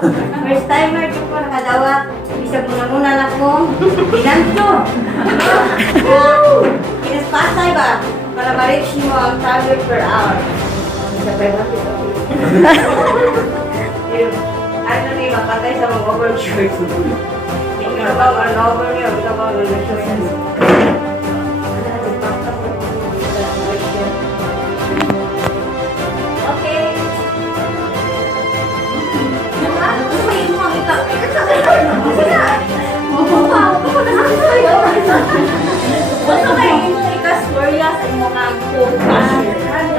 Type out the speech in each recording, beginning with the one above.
First timer ko po nakadawat. Bisag muna na ko. Ginanto. Kinaspasay ba? Para ma-reach mo ang target per hour. Sabay mo ito. Ano ni mapatay sa mga overshoot. Ikaw ba ang over niyo? Ikaw ba ang overshoot? Okay. Basta kayo yung ikastorya sa imong mga focus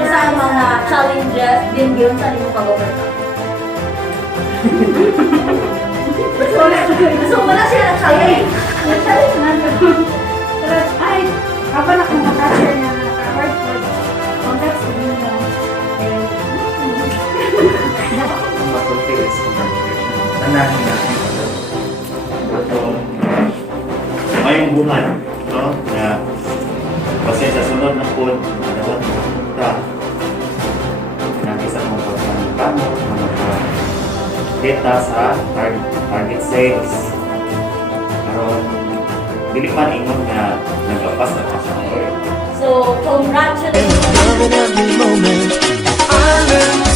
sa mga challenges din yun sa imong pag-overcome. So, wala siya na challenge. Nag-challenge na yun. Pero, ay, kapag ako makashare na naka-hard code, context ko yun na. Ngayong buhan, no? Na kasi sa sunod na po, dapat ta nakisa mo pagkakamo, kita sa target sales. Karon dili pa ingon nga naglapas na pa sa So, congratulations! Loving every moment. I learned